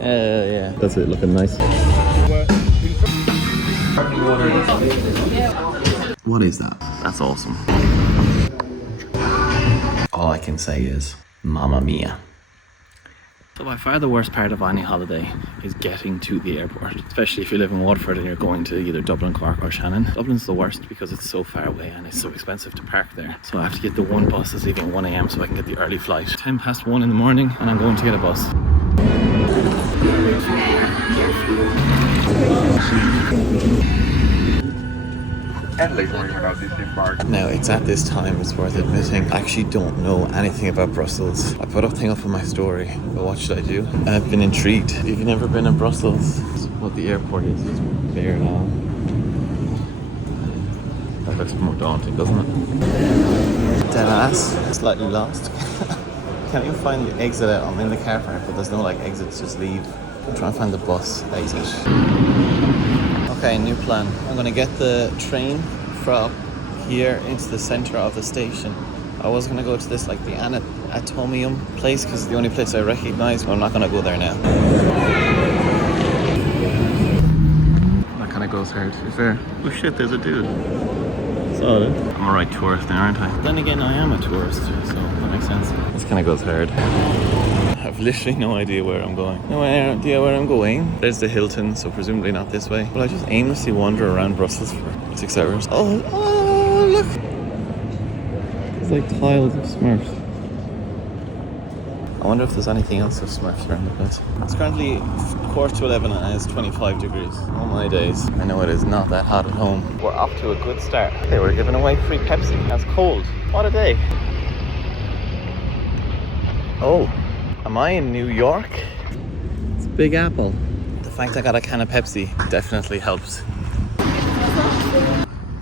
Yeah. That's it, looking nice. What is that? That's awesome. All I can say is, Mamma Mia. So by far the worst part of any holiday is getting to the airport, especially if you live in Waterford and you're going to either Dublin, Cork or Shannon. Dublin's the worst because it's so far away and it's so expensive to park there. So I have to get the one bus that's leaving at 1 a.m. so I can get the early flight. 10 past 1 in the morning and I'm going to get a bus. Now it's at this time, it's worth admitting, I actually don't know anything about Brussels. I put a thing up on my story, but what should I do? I've been intrigued. If you've never been in Brussels, what the airport is just bare now. That looks more daunting, doesn't it? Dead ass, slightly lost. Can't even find the exit out. I'm in the car park, but there's no like exits, just leave. I'm trying to find the bus exit. Okay, new plan. I'm gonna get the train from here into the center of the station. I was gonna go to this like the Atomium place because it's the only place I recognize, but I'm not gonna go there now. That kind of goes hard, to be fair. Oh shit, there's a dude. Saw it. I'm a right tourist now, aren't I? Then again, I am a tourist, so that makes sense. This kind of goes hard. I've literally no idea where I'm going. No idea where I'm going. There's the Hilton, so presumably not this way. But I just aimlessly wander around Brussels for 6 hours. Oh, look! There's like tiles of Smurfs. I wonder if there's anything else of Smurfs around the place. It's currently 11:15 and it's 25 degrees. Oh my days. I know it is not that hot at home. We're off to a good start. They were giving away free Pepsi. That's cold. What a day. Oh. Am I in New York? It's Big Apple. The fact I got a can of Pepsi definitely helps.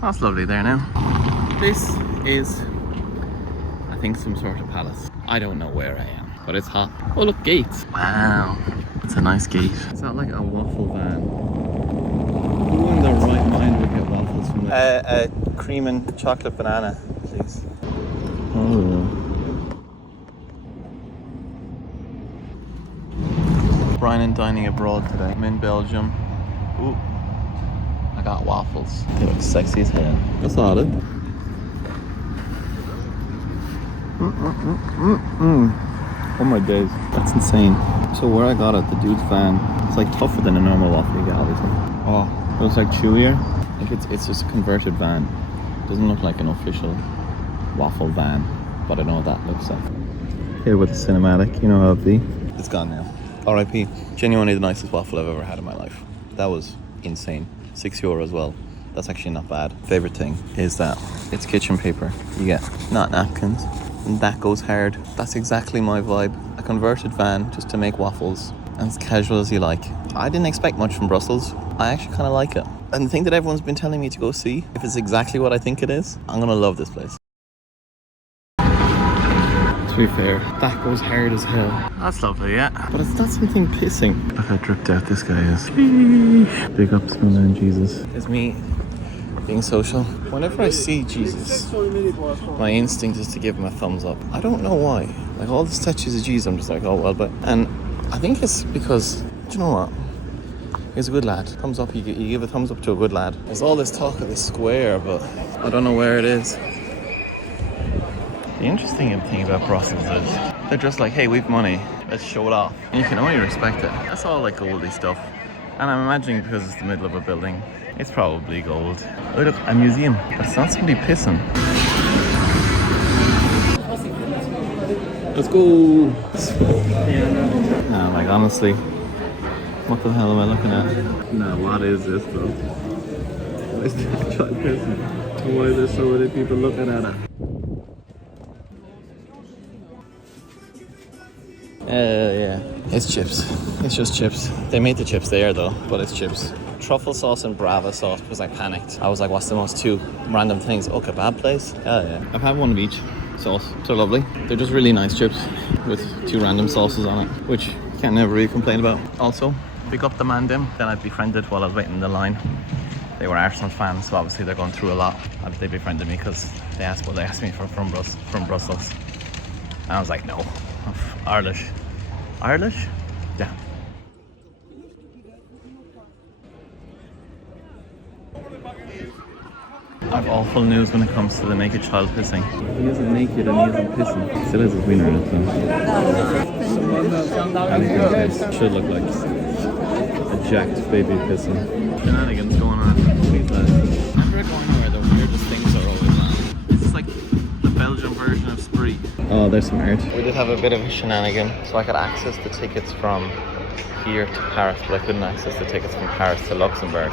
That's lovely there now. This is, I think, some sort of palace. I don't know where I am, but it's hot. Oh look, gates. Wow, it's a nice gate. Is that like a waffle van? Who in their right mind would get waffles from there? A cream and chocolate banana, please. Oh. Brian and dining abroad today. I'm in Belgium. Ooh, I got waffles. They look sexy as hell. That's all it. Oh my days, that's insane. So where I got it, the dude's van, it's like tougher than a normal waffle you get, obviously. Oh, it looks like chewier. I think it's just a converted van. It doesn't look like an official waffle van, but I know what that looks like. Here with the cinematic, you know how it be. It's gone now. R.I.P. Genuinely the nicest waffle I've ever had in my life. That was insane. €6 as well. That's actually not bad. Favorite thing is that it's kitchen paper. You get not napkins. And that goes hard. That's exactly my vibe. A converted van just to make waffles. And as casual as you like. I didn't expect much from Brussels. I actually kind of like it. And the thing that everyone's been telling me to go see, if it's exactly what I think it is, I'm going to love this place. To be fair, that goes hard as hell. That's lovely, yeah. But it's not something pissing. Look how dripped out this guy is. Big up Snowman Jesus. It's me being social. Whenever I see Jesus, my instinct is to give him a thumbs up. I don't know why. Like all the statues of Jesus, I'm just like, oh well, but... And I think it's because, do you know what? He's a good lad. Thumbs up, you give a thumbs up to a good lad. There's all this talk of the square, but I don't know where it is. The interesting thing about Brussels is they're just like, hey, we've money, let's show it off. And you can only respect it. That's all like goldy stuff. And I'm imagining because it's the middle of a building, it's probably gold. Oh look, a museum. But it's not somebody pissing. Let's go! Nah, like honestly, what the hell am I looking at? Nah, what is this though? Why is that child pissing? Why is there so many people looking at it? Yeah. It's chips. It's just chips. They made the chips there though, but it's chips. Truffle sauce and Brava sauce because I panicked. I was like, what's the most two random things? Oh, kebab place? Hell yeah. I've had one of each sauce. They're lovely. They're just really nice chips with 2 random sauces on it, which you can't never really complain about. Also, pick up the man them. Then I befriended while I was waiting in the line. They were Arsenal fans, so obviously they're going through a lot. They befriended me because they asked me from Brussels. And I was like, no. Irish Irish? Yeah. I have awful news when it comes to the naked child pissing. He isn't naked and he isn't pissing. He still has his wiener in it though. I think it should look like a jacked baby pissing. Shenanigans going on. Whenever I go anywhere, the weirdest things are always on. This is like the Belgian version of Spree. Oh, there's some art. We did have a bit of a shenanigan, so I could access the tickets from here to Paris, but I couldn't access the tickets from Paris to Luxembourg.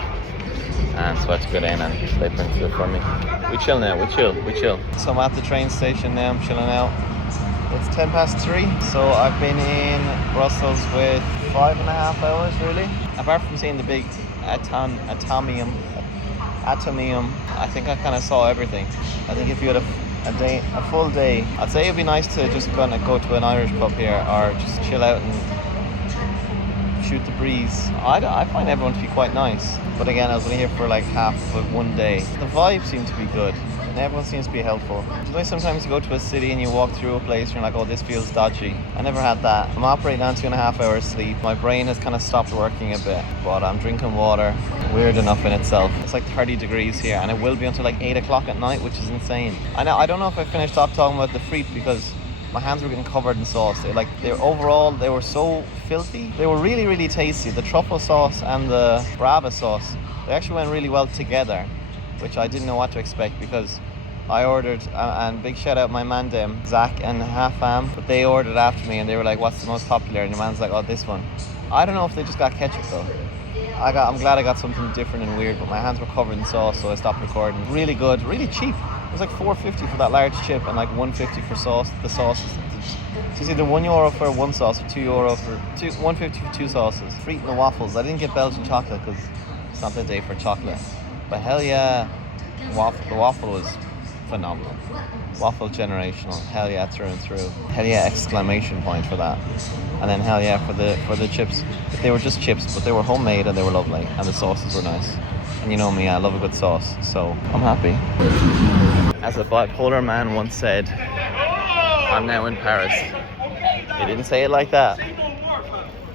And so I had to go in and they printed it for me. We chill now, we chill. So I'm at the train station now, I'm chilling out. It's 3:10, so I've been in Brussels with 5.5 hours really. Apart from seeing the big atomium, I think I kind of saw everything. I think if you had a full day, I'd say it'd be nice to just kind of go to an Irish pub here or just chill out and shoot the breeze. I find everyone to be quite nice, but again, I was only here for like half of one day. The vibe seemed to be good and everyone seems to be helpful. You know, sometimes you go to a city and you walk through a place and you're like, oh, this feels dodgy. I never had that. I'm operating on 2.5 hours sleep. My brain has kind of stopped working a bit, but I'm drinking water. Weird enough in itself. It's like 30 degrees here and it will be until like 8 o'clock at night, which is insane. I don't know if I finished off talking about the frites because my hands were getting covered in sauce. They were so filthy. They were really, really tasty. The truffle sauce and the Brava sauce, they actually went really well together, which I didn't know what to expect because I ordered, and big shout out my man them, Zach and Hafam, but they ordered after me and they were like, what's the most popular? And your man's like, oh, this one. I don't know if they just got ketchup though. I'm glad I got something different and weird, but my hands were covered in sauce, so I stopped recording. Really good, really cheap. It was like $4.50 for that large chip and like $1.50 for sauce. The sauces. It's either €1 for one sauce or €2 for $1.50 for two sauces. Frite and the waffles. I didn't get Belgian chocolate because it's not the day for chocolate. But hell yeah, the waffle was phenomenal. Waffle generational. Hell yeah, through and through. Hell yeah, exclamation point for that. And then hell yeah for the chips. They were just chips, but they were homemade and they were lovely. And the sauces were nice. And you know me, I love a good sauce, so I'm happy. As a bipolar man once said, I'm now in Paris. He didn't say it like that.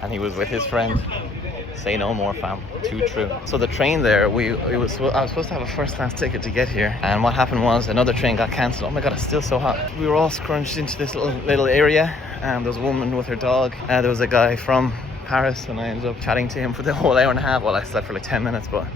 And he was with his friend. Say no more, fam. Too true. So the train there, I was supposed to have a first class ticket to get here. And what happened was another train got cancelled. Oh my God, it's still so hot. We were all scrunched into this little area. There was a woman with her dog. There was a guy from Paris and I ended up chatting to him for the whole hour and a half. Well, I slept for like 10 minutes, but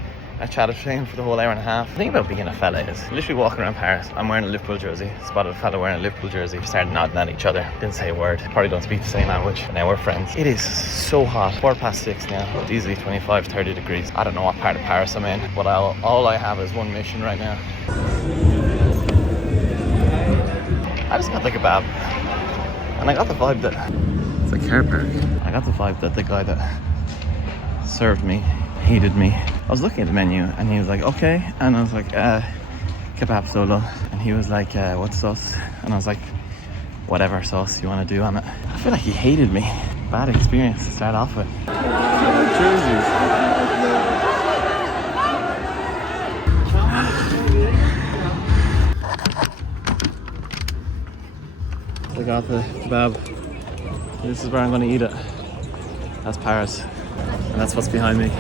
I chatted to him for the whole hour and a half. The thing about being a fella is literally walking around Paris. I'm wearing a Liverpool jersey. Spotted a fella wearing a Liverpool jersey. We started nodding at each other. Didn't say a word. Probably don't speak the same language. But now we're friends. It is so hot. 6:15 now. It's easily 25, 30 degrees. I don't know what part of Paris I'm in, but all I have is one mission right now. I just got the kebab. And I got the vibe that it's a car park. I got the vibe that the guy that served me hated me. I was looking at the menu and he was like, okay, and I was like, kebab solo, and he was like, what sauce? And I was like, whatever sauce you want to do on it. I feel like he hated me. Bad experience to start off with. Jerseys. I got the kebab. This is where I'm going to eat it. That's Paris, and that's what's behind me.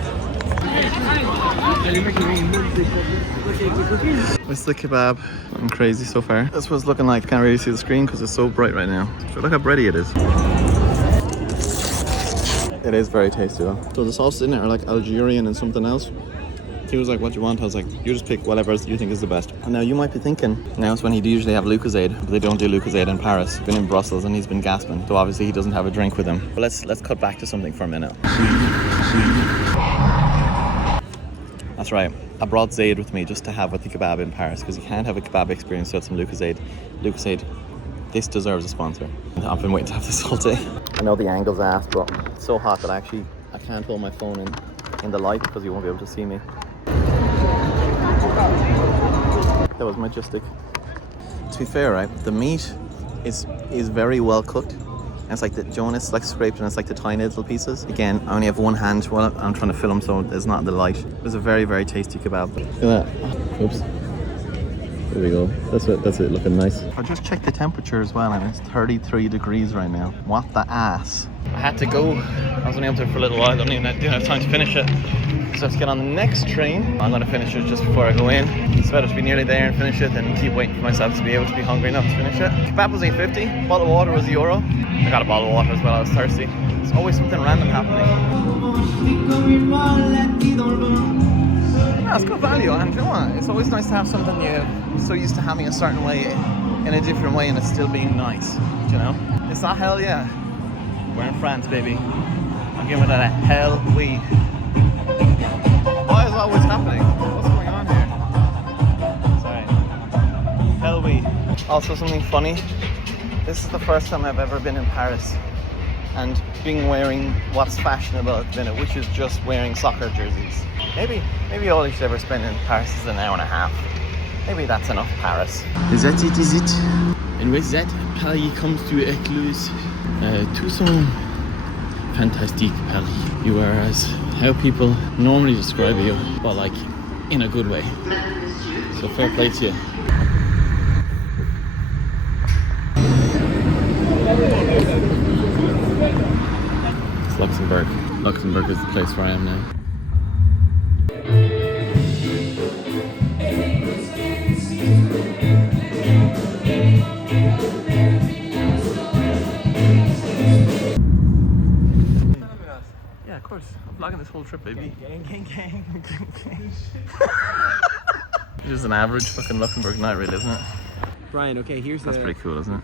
It's the kebab. I'm crazy so far. That's what it's looking like. Can't really see the screen because it's so bright right now. So look how bready it is. It is very tasty though. So the sauces in it are like Algerian and something else. He was like, what do you want? I was like, you just pick whatever you think is the best. And now you might be thinking, now it's when he'd usually have Lucozade, but they don't do Lucozade in Paris. Been in Brussels and he's been gasping. So obviously he doesn't have a drink with him. But let's cut back to something for a minute. That's right. I brought Zaid with me just to have with the kebab in Paris because you can't have a kebab experience without some Lucozade. Lucozade, this deserves a sponsor. I've been waiting to have this all day. I know the angle's ass, but it's so hot that I can't hold my phone in the light because you won't be able to see me. That was majestic. To be fair, right, the meat is very well cooked. And it's like it's like scraped and it's like the tiny little pieces. Again, I only have one hand while I'm trying to film, so it's not the light. It was a very, very tasty kebab. Look at that. Oops. There we go. That's it looking nice. I just checked the temperature as well and it's 33 degrees right now. What the ass. I had to go. I was only up there for a little while. I didn't have time to finish it. So let's get on the next train. I'm going to finish it just before I go in. It's better to be nearly there and finish it than keep waiting for myself to be able to be hungry enough to finish it. Kebab was $8.50. Bottle of water was €1. I got a bottle of water as well. I was thirsty. There's always something random happening. Yeah, it's good value, and you know what? It's always nice to have something you're so used to having a certain way in a different way and it's still being nice, you know? It's not hell yeah. We're in France, baby. I'm giving it a hell we. Why is always happening? What's going on here? Sorry. Hell we. Also something funny. This is the first time I've ever been in Paris and being wearing what's fashionable at the minute, which is just wearing soccer jerseys. Maybe all you should ever spend in Paris is an hour and a half. Maybe that's enough Paris. Is it? And with that, Paris comes to a close. Tout son fantastique Paris. You are as how people normally describe you, but like in a good way. So fair play to you. It's Luxembourg. Luxembourg is the place where I am now. Yeah, of course. I'm vlogging this whole trip, baby. Gang. It's just an average fucking Luxembourg night, really, isn't it? Brian, okay, That's pretty cool, isn't it?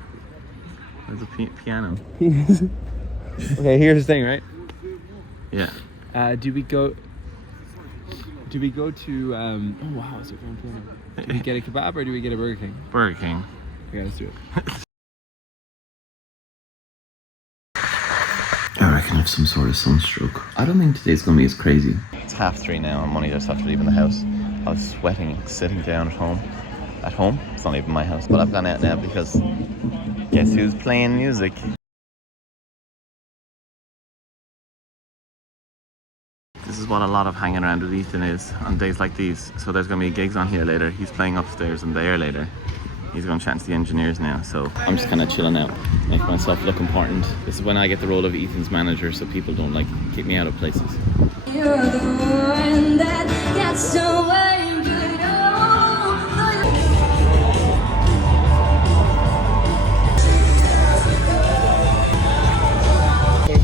There's a piano. Okay, here's the thing, right? Yeah. Do we go to oh wow, it's a grand piano. Do we get a kebab or do we get a Burger King? Burger King. Okay, let's do it. I reckon I have some sort of sunstroke. I don't think today's gonna be as crazy. It's 3:30 now and Money just after leaving the house. I was sweating sitting down at home. At home? It's not even my house, but I've gone out now because guess who's playing music? This is what a lot of hanging around with Ethan is on days like these. So there's going to be gigs on here later. He's playing upstairs and there later. He's going to chat to the engineers now. So I'm just kind of chilling out, make myself look important. This is when I get the role of Ethan's manager so people don't like kick me out of places. You're the one that gets away.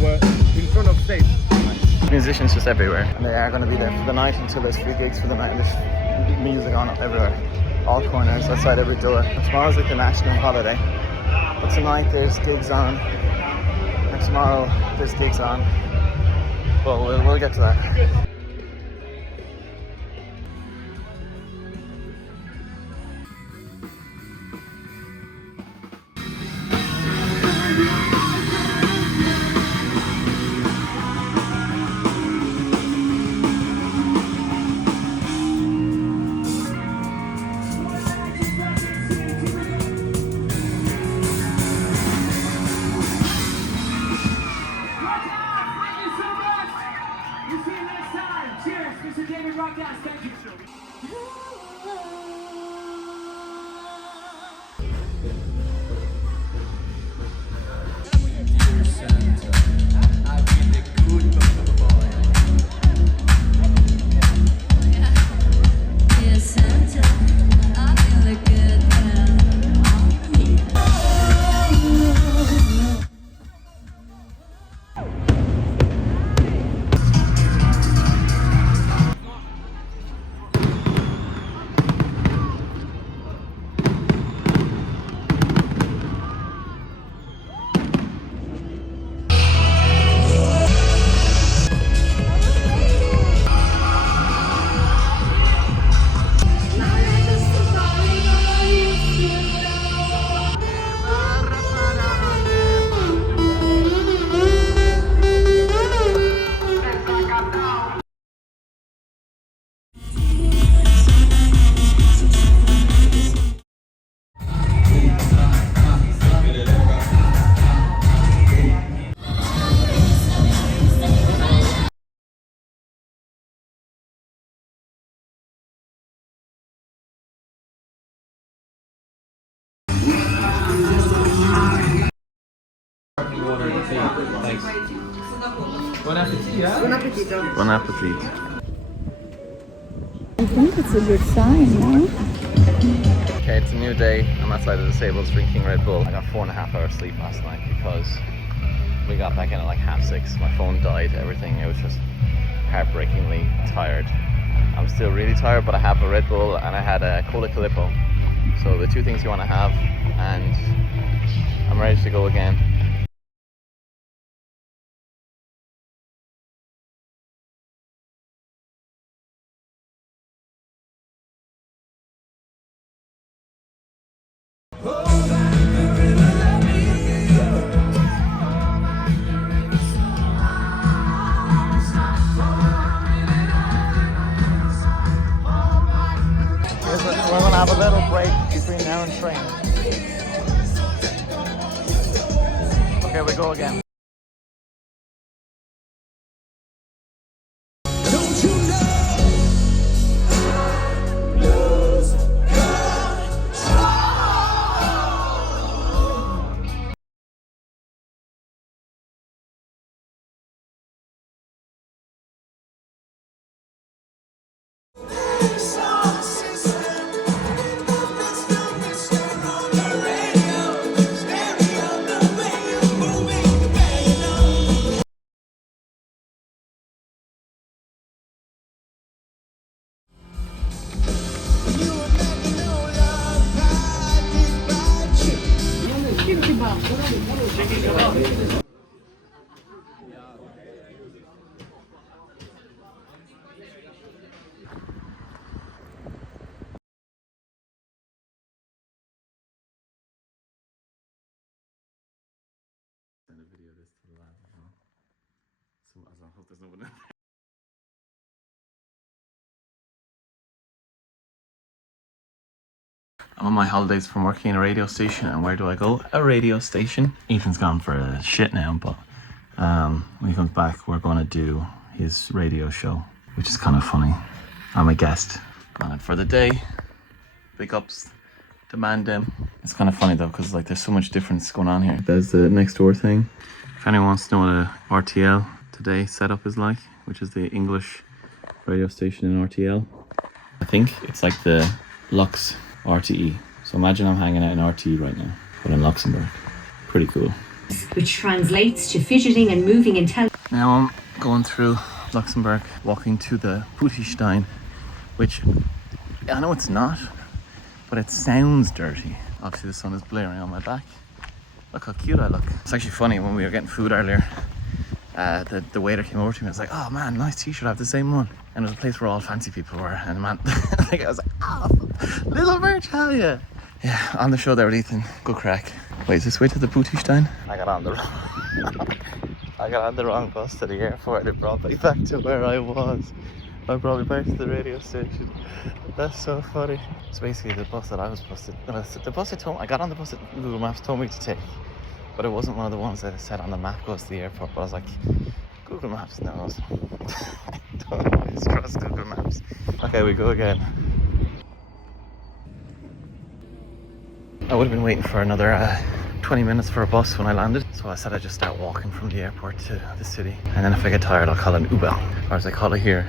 We're in front of stage. Musicians just everywhere, and they are going to be there for the night until there's free gigs for the night. And there's music on everywhere, all corners, outside every door. Tomorrow's like the national holiday, but tonight there's gigs on, and tomorrow there's gigs on. But we'll get to that. Buon appetit, yeah? Buon appetito. Bon appetit. I think it's a good sign, no? Okay, it's a new day. I'm outside the disabled drinking Red Bull. I got 4.5 hours sleep last night because we got back in at like 6:30. My phone died, everything. It was just heartbreakingly tired. I'm still really tired, but I have a Red Bull and I had a Cola Calippo. So the two things you want to have, and I'm ready to go again. We're gonna have a little break between now and train. Okay, we go again. Send a video of this to the lads as well. So I hope there's no one in there. I'm on my holidays from working in a radio station, and where do I go? A radio station. Ethan's gone for a shit now, but when he comes back, we're going to do his radio show, which is kind of funny. I'm a guest on it for the day. Big ups to Mandem. It's kind of funny though, because like there's so much difference going on here. There's the next door thing. If anyone wants to know what a RTL today setup is like, which is the English radio station in RTL, I think it's like the Lux RTE. So imagine I'm hanging out in RTE right now, but in Luxembourg. Pretty cool. Which translates to fidgeting and moving intelligence. Now I'm going through Luxembourg, walking to the Dine, which I know it's not, but it sounds dirty. Obviously the sun is blaring on my back. Look how cute I look. It's actually funny, when we were getting food earlier, the waiter came over to me and was like, oh man, nice t-shirt, I have the same one. And it was a place where all fancy people were, and man, like I was like, oh, little merch, hell yeah. Yeah, on the show there with Ethan, good crack. Wait, is this way to the Dine? I got on the wrong bus to the airport. It brought me back to where I was. I brought me back to the radio station. That's so funny. It's basically the bus that I was supposed to, the bus I got on the bus that Google Maps told me to take, but it wasn't one of the ones that it said on the map goes to the airport. But I was like, Google Maps knows. Don't always trust Google Maps. Okay, we go again. I would have been waiting for another 20 minutes for a bus when I landed, so I said I'd just start walking from the airport to the city, and then if I get tired I'll call it an Uber, or as I call it here,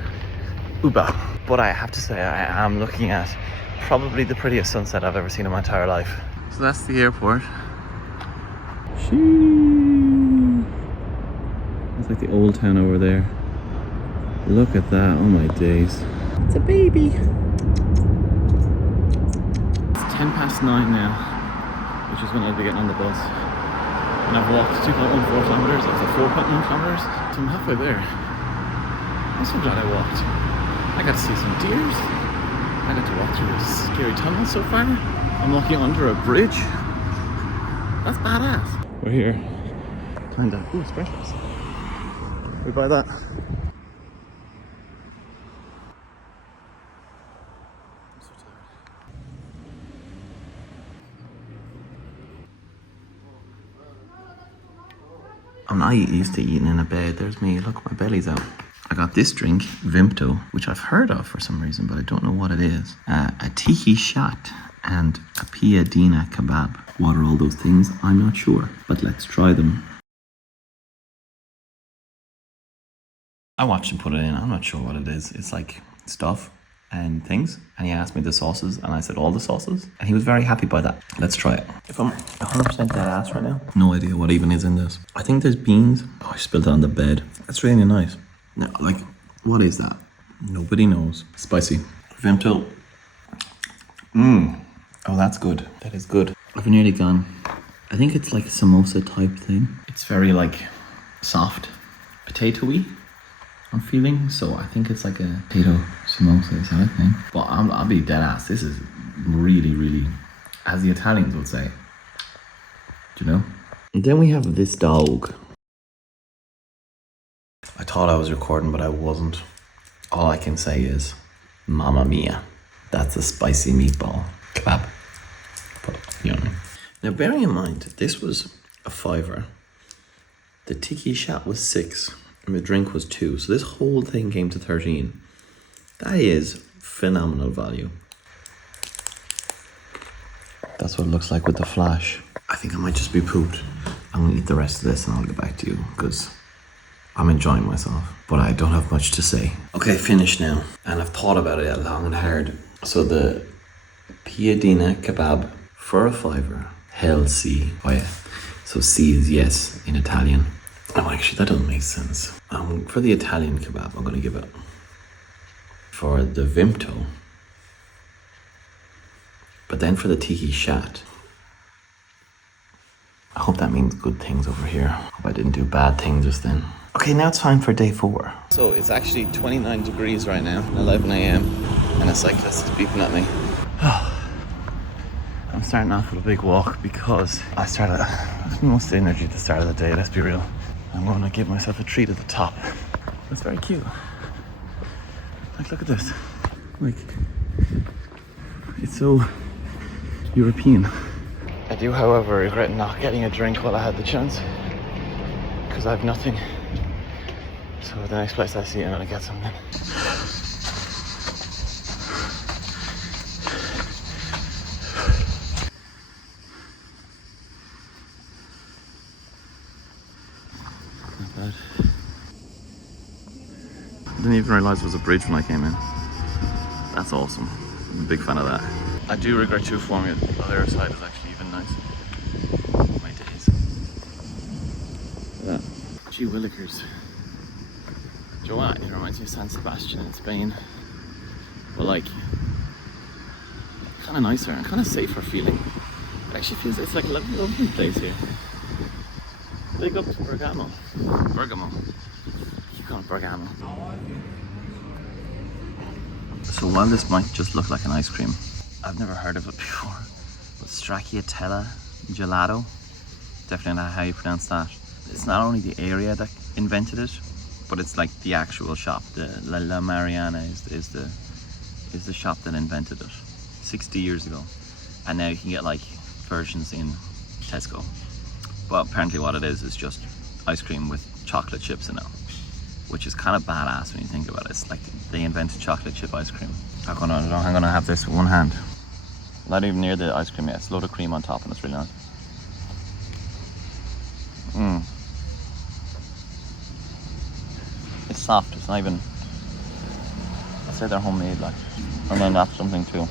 Uber. But I have to say, I am looking at probably the prettiest sunset I've ever seen in my entire life. So that's the airport. It's like the old town over there. Look at that, oh my days. It's a baby. It's 9:10 now, which is when I'll be getting on the bus. And I've walked 2.14 kilometers, that's 4.1 kilometers, so I'm halfway there. I'm so glad I walked. I got to see some deers. I got to walk through a scary tunnel so far. I'm walking under a bridge. That's badass. We're here. Turned out. Ooh, sprinklers. We buy that. I'm not used to eating in a bed. There's me. Look, my belly's out. I got this drink, Vimto, which I've heard of for some reason, but I don't know what it is. A tiki shot and a piadina kebab. What are all those things? I'm not sure, but let's try them. I watched him put it in. I'm not sure what it is. It's like stuff and things. And he asked me the sauces, and I said all the sauces. And he was very happy by that. Let's try it. If I'm 100% dead ass right now, no idea what even is in this. I think there's beans. Oh, I spilled it on the bed. That's really nice. Now, like, what is that? Nobody knows. Spicy. Vimto. Oh, that's good. That is good. I've nearly gone. I think it's like a samosa type thing. It's very like soft, potato-y, I'm feeling. So I think it's like a potato samosa, is that a thing? But I'll be dead ass. This is really, really, as the Italians would say. Do you know? And then we have this dog. I thought I was recording, but I wasn't. All I can say is, Mamma Mia. That's a spicy meatball kebab. But, you know. Now, bearing in mind, this was a £5. The tiki shat was 6, and the drink was 2. So this whole thing came to 13. That is phenomenal value. That's what it looks like with the flash. I think I might just be pooped. I'm gonna eat the rest of this and I'll get back to you because I'm enjoying myself, but I don't have much to say. Okay, finished now. And I've thought about it long and hard. So the piadina kebab for a £5, hell C. Oh yeah. So C is yes in Italian. Oh, actually, that doesn't make sense. For the Italian kebab, I'm gonna give it. For the Vimto. But then for the tiki shat. I hope that means good things over here. Hope I didn't do bad things just then. Okay, now it's time for day 4. So it's actually 29 degrees right now, 11 a.m. And a cyclist is beeping at me. I'm starting off with a big walk because I started most energy at the start of the day, let's be real. I'm going to give myself a treat at the top. That's very cute. Like, look at this. Like, it's so European. I do, however, regret not getting a drink while I had the chance, because I have nothing. So the next place I see, I'm gonna get something. Not bad. I didn't even realize there was a bridge when I came in. That's awesome. I'm a big fan of that. I do regret to inform you the other side is actually even nicer. My days. Yeah. Gee willikers. Joanne, it reminds me of San Sebastian in Spain. But like, kind of nicer and kind of safer feeling. It actually feels, it's like a lovely place here. Big up to Bergamo. Bergamo. Keep calling it Bergamo. So while this might just look like an ice cream, I've never heard of it before. But Stracciatella gelato, definitely not how you pronounce that. It's not only the area that invented it, but it's like the actual shop. The La Mariana is the shop that invented it 60 years ago. And now you can get like versions in Tesco. But apparently what it is just ice cream with chocolate chips in it, which is kind of badass when you think about it. It's like they invented chocolate chip ice cream. I'm gonna have this with one hand. Not even near the ice cream yet. It's a load of cream on top and it's really nice. It's soft. It's not even. I'd say they're homemade, like. And then that's something too.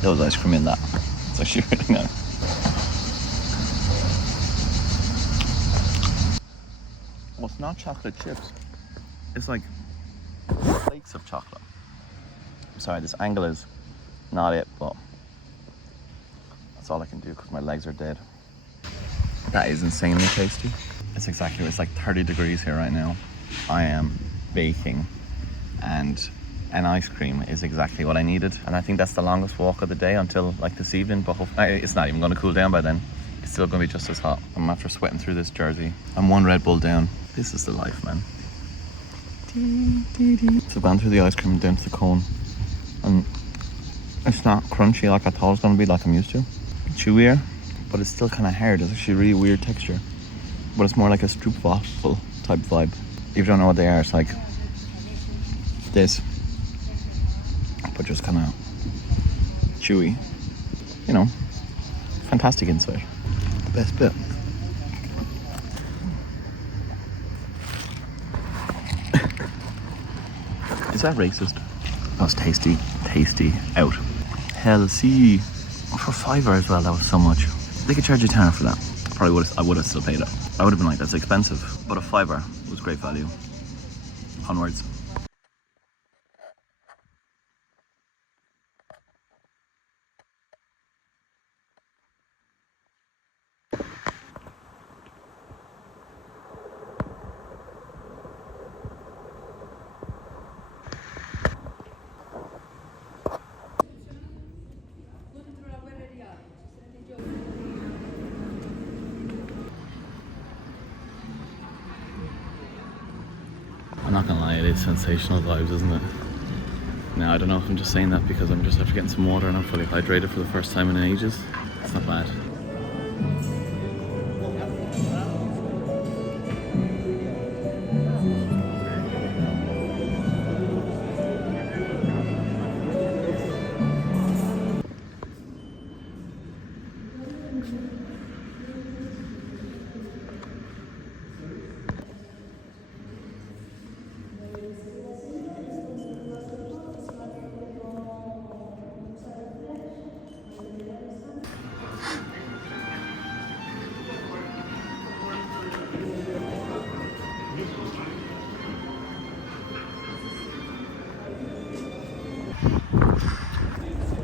There was ice cream in that. It's actually really nice. Well, it's not chocolate chips. It's like flakes of chocolate. I'm sorry, this angle is not it, but that's all I can do because my legs are dead. That is insanely tasty. It's like 30 degrees here right now. I am baking, and an ice cream is exactly what I needed. And I think that's the longest walk of the day until like this evening, but it's not even going to cool down by then. It's still going to be just as hot. I'm after sweating through this jersey. I'm one Red Bull down. This is the life, man. So I've gone through the ice cream and down to the cone. And it's not crunchy like I thought it was going to be, like I'm used to. Chewier, but it's still kind of hard. It's actually a really weird texture. But it's more like a stroopwafel type vibe. If you don't know what they are, it's like this. But just kind of chewy. You know, fantastic inside. The best bit. Is that racist? That was tasty. Tasty. Out. Hell, see. For £5 as well, that was so much. They could charge you £10 for that. I would have still paid it. I would have been like, that's expensive. But a £5 was great value. Onwards. I'm not gonna lie, it is sensational vibes, isn't it? Now, I don't know if I'm just saying that because I'm just after getting some water and I'm fully hydrated for the first time in ages. It's not bad.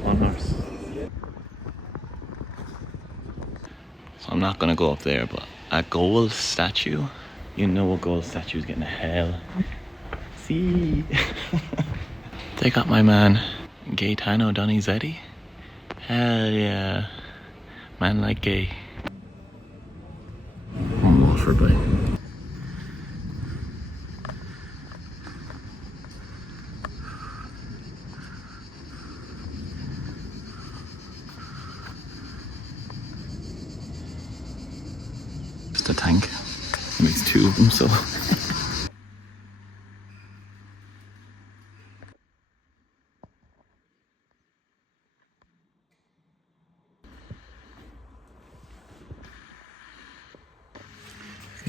One horse. So I'm not gonna go up there, but a gold statue. You know a gold statue is getting to hell. See? They got my man Gaetano Donizetti. Hell yeah. Man like gay. On Watford Bay. Just a tank. It makes two of them, so.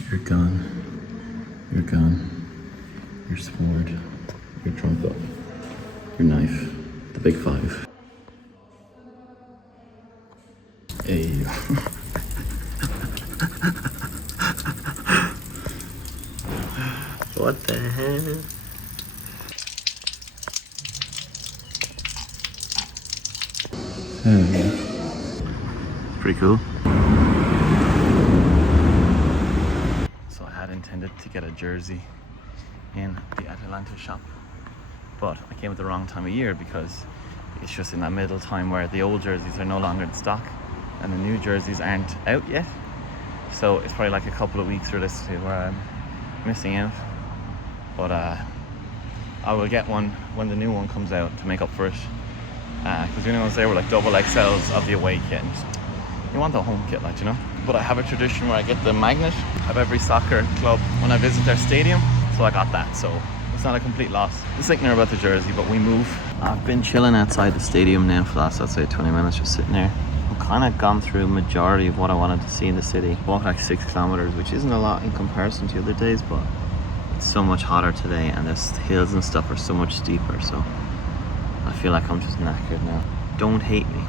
You're gone. You're gone. Your sword. Your trumpet. Your knife. The big five. Hey. What the hell? Oh yeah. Pretty cool. So I had intended to get a jersey in the Atalanta shop, but I came at the wrong time of year because it's just in that middle time where the old jerseys are no longer in stock and the new jerseys aren't out yet. So it's probably like a couple of weeks realistically where I'm missing out. But I will get one when the new one comes out to make up for it. Because the new ones there were like double XLs of the away kit. And you want the home kit, like, you know? But I have a tradition where I get the magnet of every soccer club when I visit their stadium. So I got that, so it's not a complete loss. Just thinking about the jersey, but we move. I've been chilling outside the stadium now for the last, I'd say, 20 minutes, just sitting there. I've kind of gone through a majority of what I wanted to see in the city. Walked like 6 kilometers, which isn't a lot in comparison to other days, but it's so much hotter today and the hills and stuff are so much steeper, so I feel like I'm just knackered now. Don't hate me,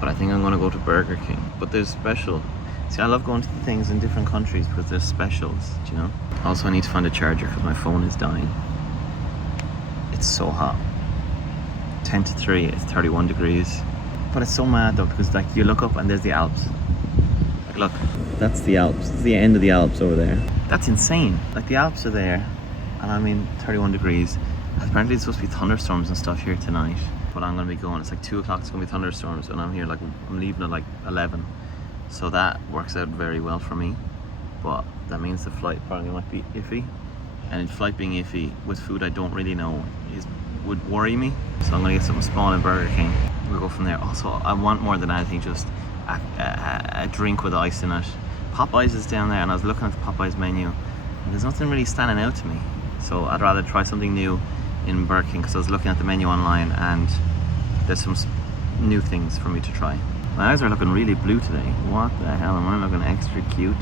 but I think I'm gonna go to Burger King. But there's special. See, I love going to things in different countries because there's specials, do you know? Also, I need to find a charger because my phone is dying. It's so hot. 10 to 3, it's 31 degrees. But it's so mad though, because like you look up and there's the Alps. Like look, that's the Alps. It's the end of the Alps over there. That's insane. Like the Alps are there and I'm in 31 degrees. Apparently it's supposed to be thunderstorms and stuff here tonight. But I'm gonna be going, it's like 2 o'clock, it's gonna be thunderstorms and I'm here like, I'm leaving at like 11. So that works out very well for me. But that means the flight probably might be iffy. And flight being iffy with food I don't really know would worry me. So I'm gonna get something small in Burger King. We'll go from there. Also, I want more than anything just a drink with ice in it. Popeyes is down there and I was looking at the Popeyes menu and there's nothing really standing out to me. So I'd rather try something new in Burger King because I was looking at the menu online and there's some new things for me to try. My eyes are looking really blue today. What the hell, am I looking extra cute?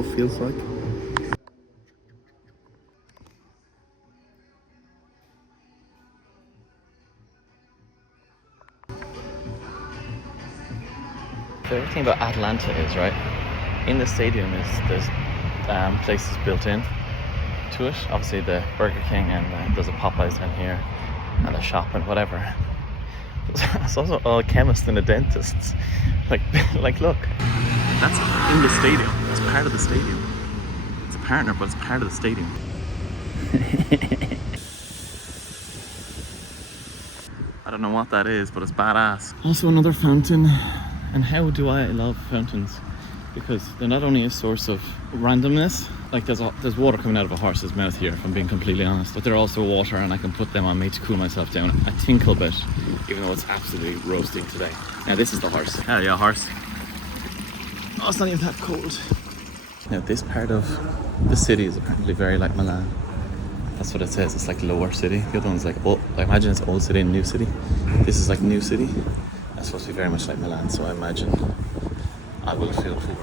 love feels like. The favorite thing about Atlanta is, right, in the stadium is there's places built in to it. Obviously the Burger King, and there's a Popeyes down here, and a shop and whatever. It's also all chemists and a dentist. Like look, that's in the stadium. It's part of the stadium. It's a partner, but it's part of the stadium. I don't know what that is, but it's badass. Also another fountain. And how do I love fountains? Because they're not only a source of randomness, like there's water coming out of a horse's mouth here, if I'm being completely honest, but they're also water, and I can put them on me to cool myself down a tinkle bit, even though it's absolutely roasting today. Now this is the horse. Hell yeah, horse. Oh, it's not even that cold. Now this part of the city is apparently very like Milan. That's what it says. It's like lower city. The other one's like, oh, I imagine it's old city and new city. This is like new city. That's supposed to be very much like Milan, so I imagine I will feel poor,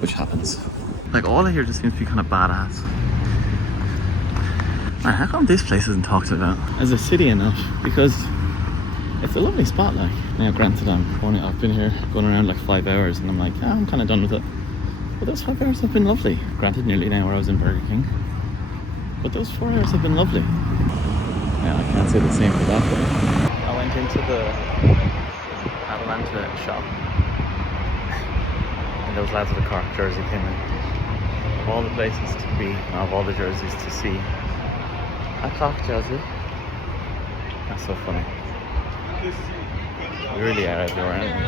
which happens. Like all of here just seems to be kind of badass. Man, how come this place isn't talked about as a city enough? Because it's a lovely spot. Like, now granted, I've been here going around like 5 hours, and I'm like, yeah, I'm kind of done with it. But those 5 hours have been lovely. Granted, nearly an hour I was in Burger King, but those 4 hours have been lovely. Yeah, I can't say the same for that though. I went into the Atlanta shop, and those lads with the Cork jersey came in. Of all the places to be, of all the jerseys to see, a Cork jersey. That's so funny. We really are everywhere, aren't we?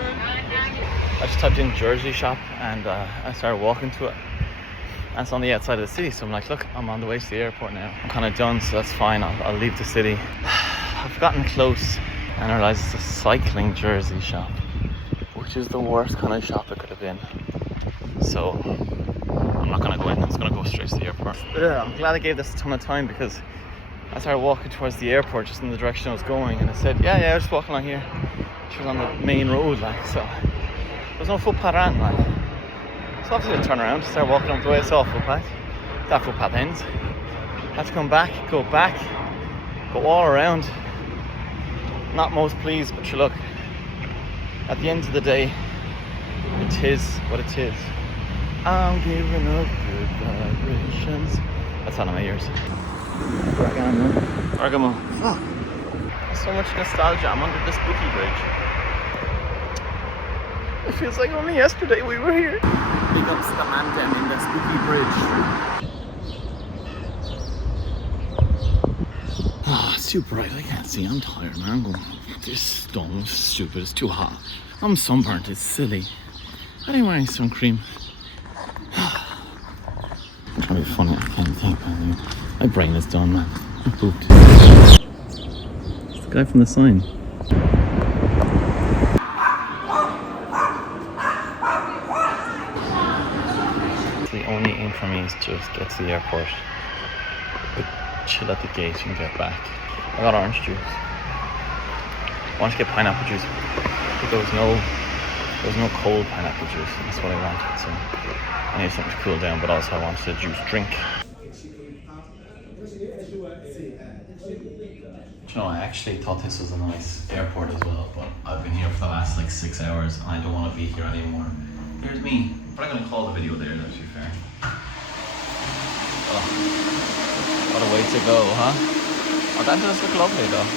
I just typed in jersey shop, and I started walking to it. And it's on the outside of the city, so I'm like, look, I'm on the way to the airport now. I'm kind of done, so that's fine. I'll leave the city. I've gotten close and I realised it's a cycling jersey shop, which is the worst kind of shop it could have been. So I'm not going to go in. I'm just going to go straight to the airport. Yeah, I'm glad I gave this a ton of time, because I started walking towards the airport just in the direction I was going, and I said, yeah, I was just walking along here. She was on the main road, like, so there's no footpath around, like. So obviously I turn around, start walking up the way I saw a footpath. That footpath ends. Had to come back, go all around. Not most pleased, but look, at the end of the day, it is what it is. I'm giving up good vibrations. That's out of my ears. Bergamo. Fuck. So much nostalgia. I'm under the spooky bridge. It feels like only yesterday we were here. Big ups to the man down in the spooky bridge. Oh, it's too bright. I can't see. I'm tired, man. I'm going, this dumb, stupid. It's too hot. I'm sunburnt. It's silly. I didn't wear sun cream. I'm trying to be funny. I can't think, man. My brain is done, man. I'm pooped. It's the guy from the sign. The only aim for me is just get to the airport, chill at the gate and get back. I got orange juice. I wanted to get pineapple juice, but there was no cold pineapple juice, and that's what I wanted. So I needed something to cool down, but also I wanted a juice drink. You know, I actually thought this was a nice airport as well, but I've been here for the last like 6 hours and I don't want to be here anymore. There's me. But I'm going to call the video there, to be fair. Oh, what a way to go, huh? Oh, that does look lovely though.